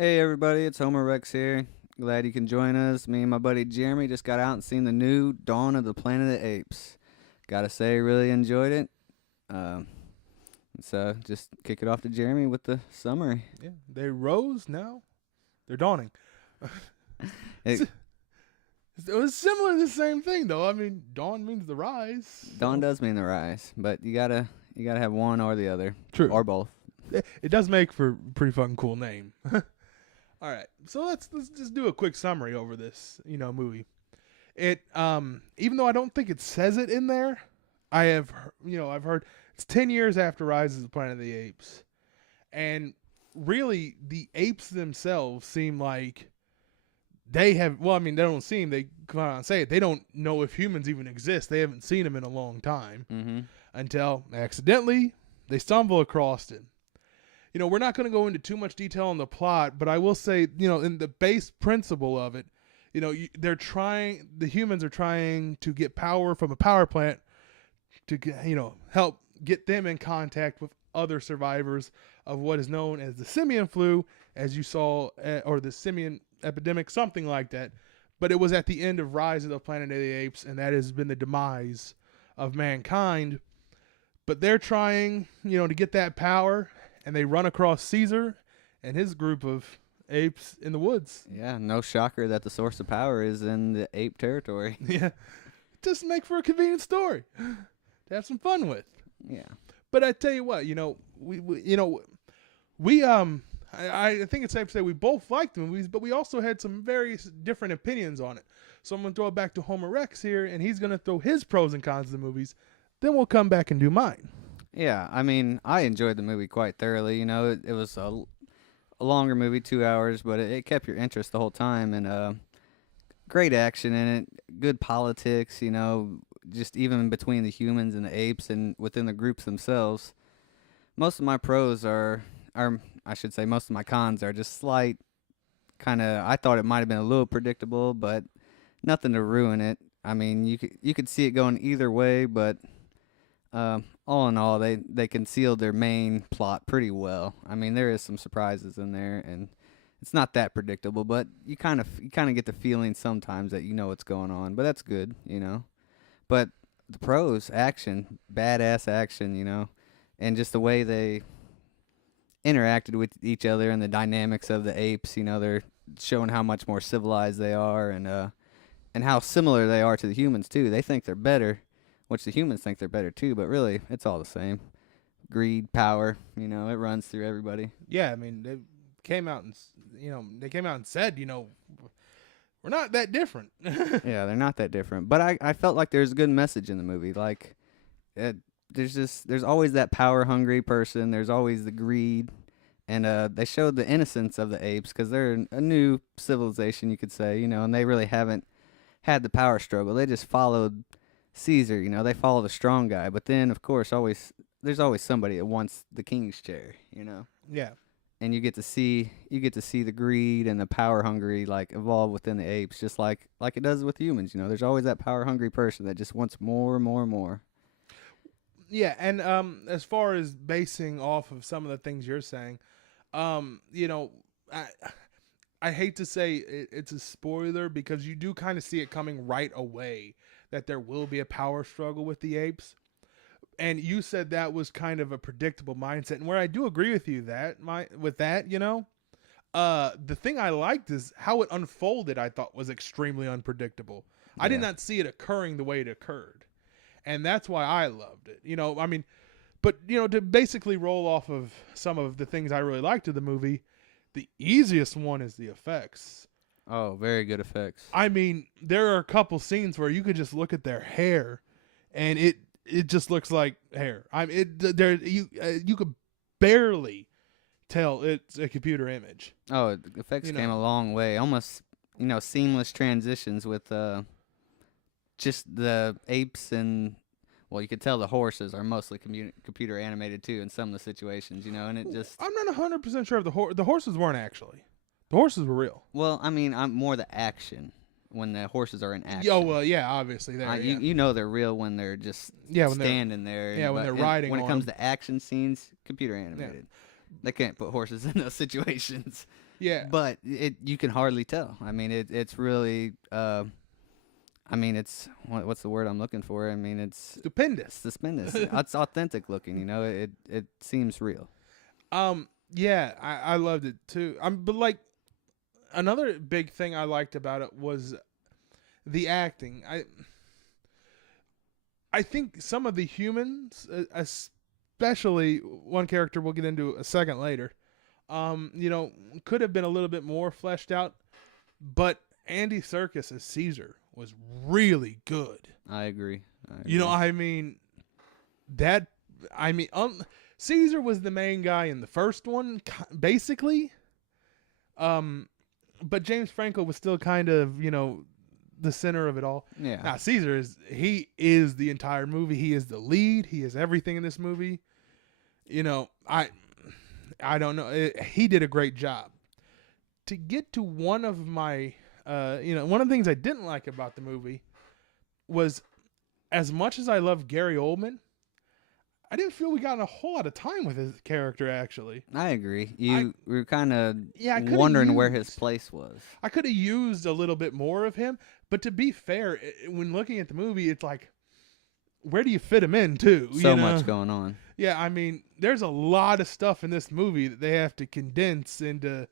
Hey everybody, it's Homer Rex here. Glad you can join us. Me and my buddy Jeremy just got out and seen the new Dawn of the Planet of the Apes. Gotta say, really enjoyed it. Um, so just kick it off to Jeremy with the summary. Yeah, they rose now. They're dawning. It, It was similar to the same thing, though. I mean, dawn means the rise. Dawn does mean the rise, but you gotta have one or the other, True. or both. It does make for a pretty fucking cool name. All right, so let's just do a quick summary over this, movie. It even though I don't think it says it in there, I've heard it's 10 years after Rise of the Planet of the Apes, and really the apes themselves seem like they have. Well, I mean, they don't seem. They come out and say it. They don't know if humans even exist. They haven't seen them in a long time Mm-hmm. until accidentally they stumble across it. We're not going to go into too much detail on the plot, but I will say, in the base principle of it, the humans are trying to get power from a power plant to, help get them in contact with other survivors of what is known as the simian flu, as you saw, or the simian epidemic, something like that. But it was at the end of Rise of the Planet of the Apes, and that has been the demise of mankind. But they're trying, to get that power, and they run across Caesar and his group of apes in the woods. Yeah, no shocker that the source of power is in the ape territory. Yeah, just make for a convenient story to have some fun with. Yeah. But I tell you what, I think it's safe to say we both liked the movies, but we also had some various different opinions on it. So I'm gonna throw it back to Homer Rex here, and he's gonna throw his pros and cons of the movies. Then we'll come back and do mine. Yeah, I mean, I enjoyed the movie quite thoroughly. It was a longer movie, 2 hours, but it kept your interest the whole time, and great action in it, good politics. Just even between the humans and the apes, and within the groups themselves. Most of my pros are I should say, most of my cons are just slight. Kind of, I thought it might have been a little predictable, but nothing to ruin it. I mean, you could see it going either way, but all in all, they concealed their main plot pretty well. I mean, there is some surprises in there, and it's not that predictable, but you kind of get the feeling sometimes that you know what's going on. But that's good. But the pros, action, badass action, and just the way they interacted with each other and the dynamics of the apes. They're showing how much more civilized they are, and how similar they are to the humans too. They think they're better, which the humans think they're better too, but really it's all the same. Greed, power, it runs through everybody. Yeah, I mean they came out and said, we're not that different. Yeah, they're not that different. But I felt like there's a good message in the movie. Like, there's always that power hungry person. There's always the greed, and they showed the innocence of the apes because they're a new civilization, you could say. And they really haven't had the power struggle. They just followed Caesar. They follow the strong guy. But then, of course, there's always somebody that wants the king's chair. Yeah. And you get to see the greed and the power hungry like evolve within the apes, just like it does with humans. There's always that power hungry person that just wants more and more and more. Yeah, and as far as basing off of some of the things you're saying, I hate to say it's a spoiler because you do kind of see it coming right away that there will be a power struggle with the apes. And you said that was kind of a predictable mindset, and where I do agree with you the thing I liked is how it unfolded. I thought was extremely unpredictable. Yeah. I did not see it occurring the way it occurred, and that's why I loved it. I mean, but to basically roll off of some of the things I really liked of the movie, the easiest one is the effects. Oh, very good effects. I mean, there are a couple scenes where you could just look at their hair, and it just looks like hair. You could barely tell it's a computer image. Oh, the effects came a long way. Almost, seamless transitions with just the apes and, well, you could tell the horses are mostly computer animated too in some of the situations, and it just... I'm not 100% sure if the horses weren't actually. The horses were real. Well, I mean, I'm more the action. When the horses are in action. Oh, well, yeah, obviously. You know they're real when they're just standing there. Yeah, when they're riding when on it comes to action scenes, computer animated. Yeah. They can't put horses in those situations. Yeah. But you can hardly tell. I mean, it's really. I mean, it's what's the word I'm looking for? I mean, it's Stupendous. stupendous. It's authentic looking. You know, it seems real. Yeah, I loved it too. But like another big thing I liked about it was the acting. I think some of the humans, especially one character we'll get into a second later, could have been a little bit more fleshed out. But Andy Serkis as Caesar was really good. I agree. I mean, Caesar was the main guy in the first one, basically. But James Franco was still kind of, the center of it all. Yeah. Now, Caesar is the entire movie. He is the lead. He is everything in this movie. I don't know. He did a great job. To get to one of my, one of the things I didn't like about the movie was, as much as I love Gary Oldman, I didn't feel we got a whole lot of time with his character, actually. I agree. We were kind of I wondering where his place was. I could have used a little bit more of him, but to be fair, when looking at the movie, it's like, where do you fit him in, too? So much going on. Yeah, I mean, there's a lot of stuff in this movie that they have to condense into,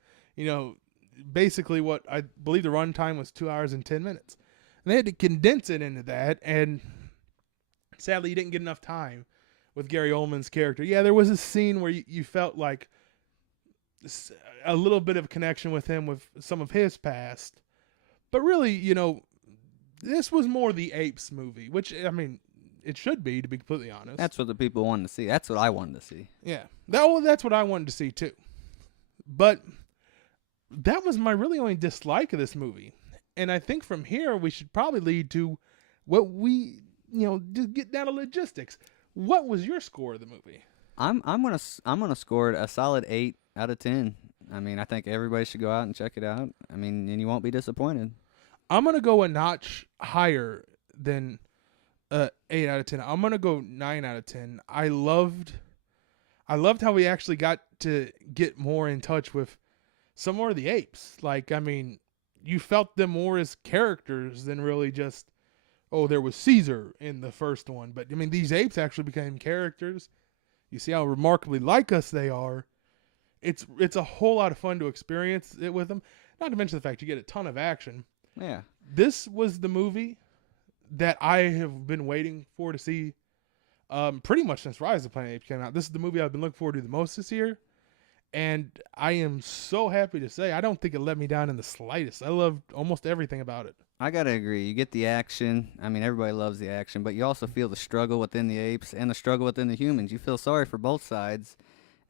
basically what I believe the runtime was 2 hours and 10 minutes. And they had to condense it into that, and sadly, you didn't get enough time with Gary Oldman's character. Yeah, there was a scene where you felt like a little bit of connection with him with some of his past. But really, this was more the Apes movie, which, I mean, it should be, to be completely honest. That's what the people wanted to see. That's what I wanted to see. Yeah. That's what I wanted to see, too. But that was my really only dislike of this movie. And I think from here, we should probably lead to what we, just get down to logistics. What was your score of the movie? I'm gonna score it a solid 8 out of 10. I mean, I think everybody should go out and check it out. I mean, and you won't be disappointed. I'm gonna go a notch higher than 8 out of 10. I'm gonna go 9 out of 10. I loved how we actually got to get more in touch with some more of the apes. Like, I mean, you felt them more as characters than really just, oh, there was Caesar in the first one. But, I mean, these apes actually became characters. You see how remarkably like us they are. It's a whole lot of fun to experience it with them. Not to mention the fact you get a ton of action. Yeah. This was the movie that I have been waiting for to see pretty much since Rise of the Planet of the Apes came out. This is the movie I've been looking forward to the most this year. And I am so happy to say I don't think it let me down in the slightest. I loved almost everything about it. I gotta agree. You get the action. I mean, everybody loves the action, but you also feel the struggle within the apes and the struggle within the humans. You feel sorry for both sides,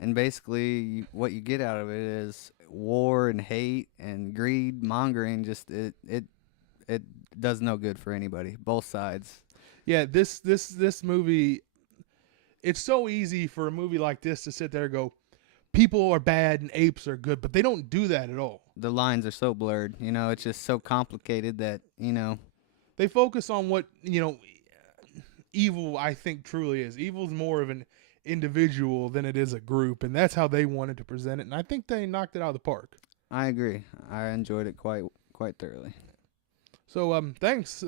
and basically, what you get out of it is war and hate and greed, mongering. Just it does no good for anybody. Both sides. Yeah, this movie. It's so easy for a movie like this to sit there and go, people are bad and apes are good, but they don't do that at all. The lines are so blurred. It's just so complicated that, They focus on what, evil I think truly is. Evil's more of an individual than it is a group, and that's how they wanted to present it, and I think they knocked it out of the park. I agree. I enjoyed it quite thoroughly. So, thanks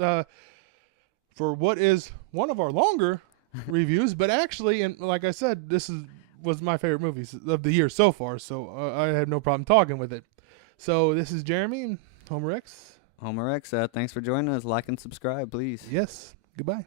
for what is one of our longer reviews, but actually, and like I said, this was my favorite movies of the year so far, so I have no problem talking with it. So this is Jeremy and Homer X. Homer X, thanks for joining us. Like and subscribe, please. Yes. Goodbye.